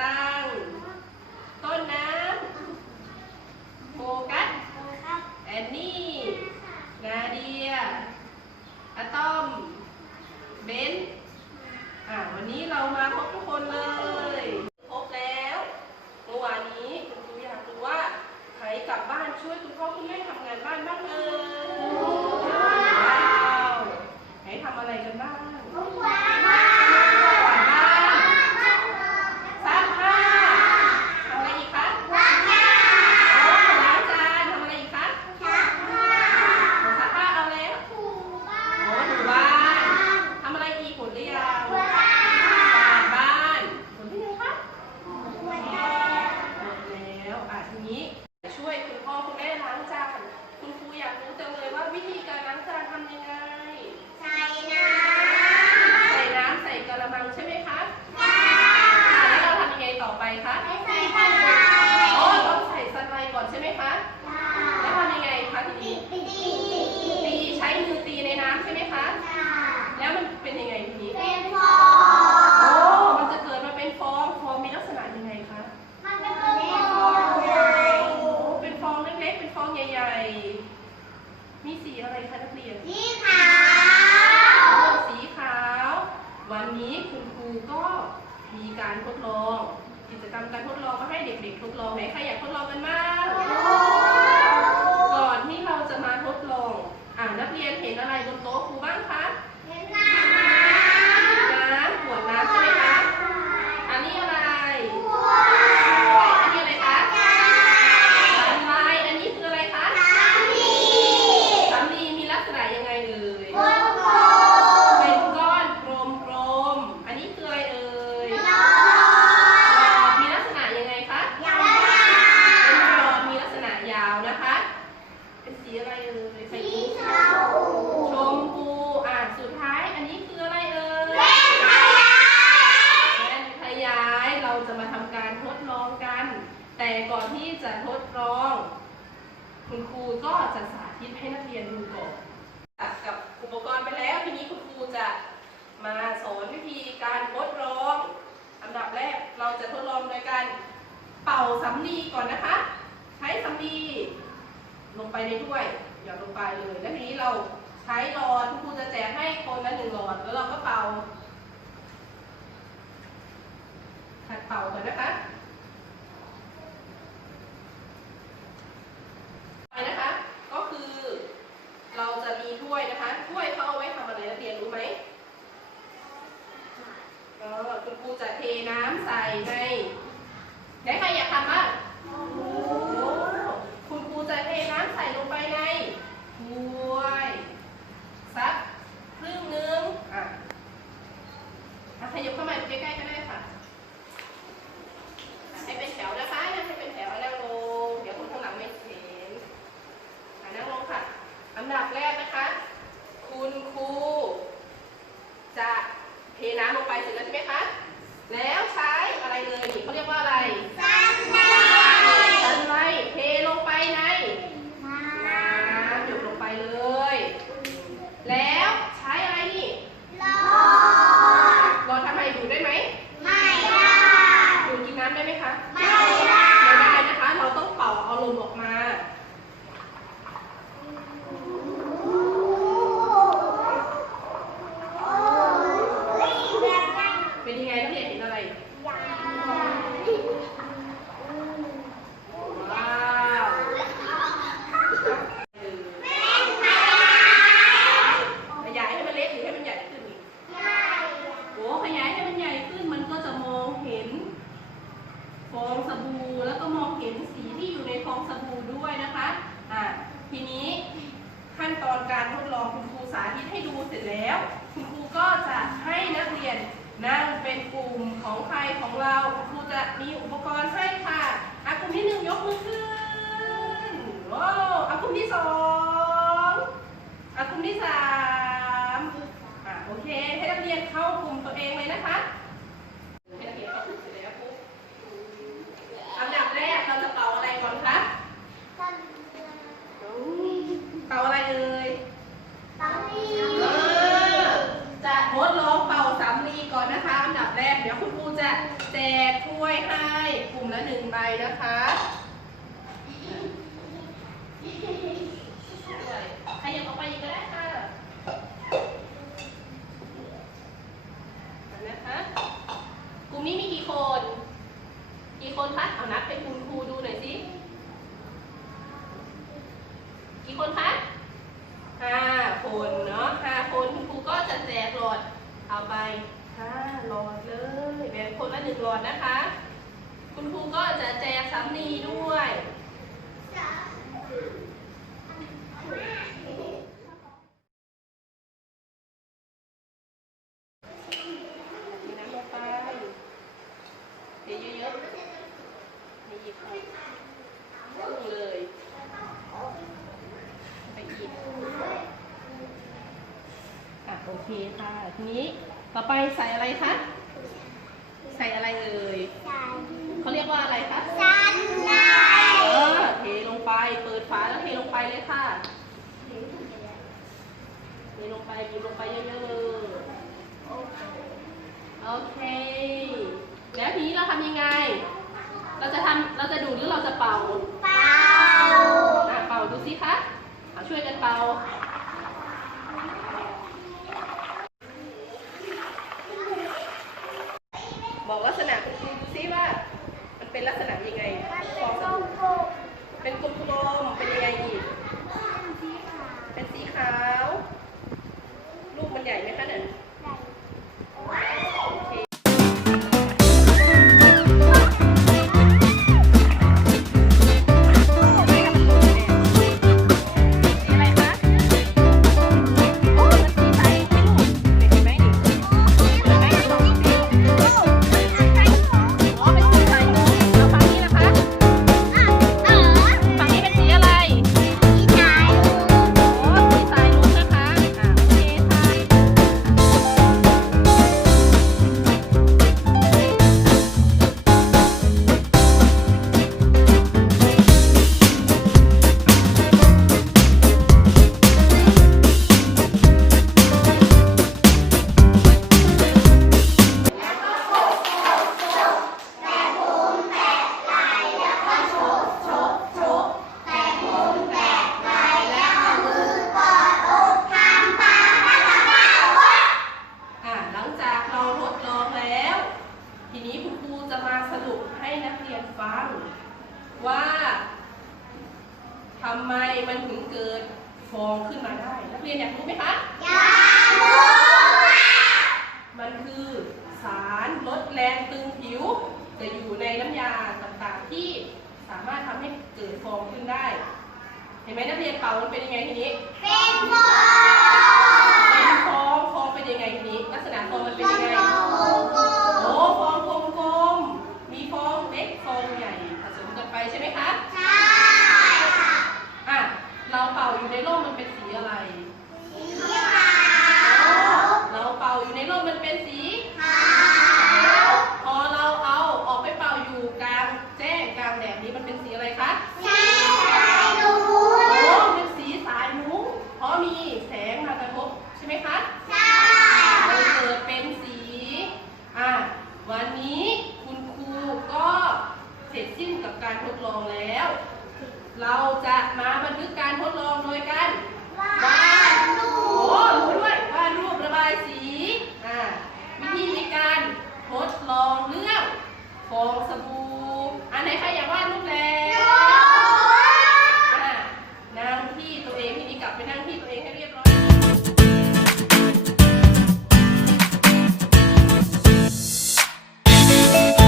ตัง ต้นน้ำโฟกัสแอนนี่ นาเดียอะตอม เบนอ่าวันนี้เรามาพบทุกคนเลย ลองไหนใครอยากทดลองกันบ้างำลีก่อนนะคะ ใช้สำลีลงไปในถ้วยหยอดลงไปเลยแล้วทีนี้เราใช้รอดคุณครูจะแจกให้คนละหนึ่งรอดแล้วเราก็เป่าถัดเป่าก่อนนะคะ Dedéu ดี๋ยวคุณครูจะแจกถ้วยให้กลุ่มละหนึ่งใบนะคะใครยังออกไปก็ได้ค่ะนะคะกลุ่มนี้มีกี่คน กี่คนคะเอานับเปคุณครูดูหน่อยสิกี่คนคะห้าคนเนาะห้าคนครูก็จะแจกหลเอาไป แบ่นละหนึ่งหลอดนะคะ คุณครูก็จะแจกสำลีด้วยมีน้ำลงไปเทเยอะๆนี่หยิบเอาลงเลยไปอีกอะโอเคค่ะ ทีนี้ต่อไปใส่อะไรคะ ใส่อะไรเอ่ยเขาเรียกว่าอะไรคะเออเทลงไป เปิดฝาแล้วเทลงไปเลยค่ะ เทลงไปบีบลงไปเยอะๆเลยโอเค แล้วทีนี้เราทำยังไง เราจะทำเราจะดูดหรือเราจะเป่าอะเป่าดูสิคะ เอาช่วยกันเป่า บอก ลักษณะคุณดูซิว่า มันเป็นลักษณะยังไง ทำไมมันถึงเกิดฟองขึ้นมาได้ นักเรียนอยากรู้ไหมคะมันคือสารลดแรงตึงผิว จะอยู่ในน้ำยาต่างๆที่สามารถทำให้เกิดฟองขึ้นได้ เห็นไหมนักเรียนเป่ามันเป็นยังไงทีนี้ เป็นฟ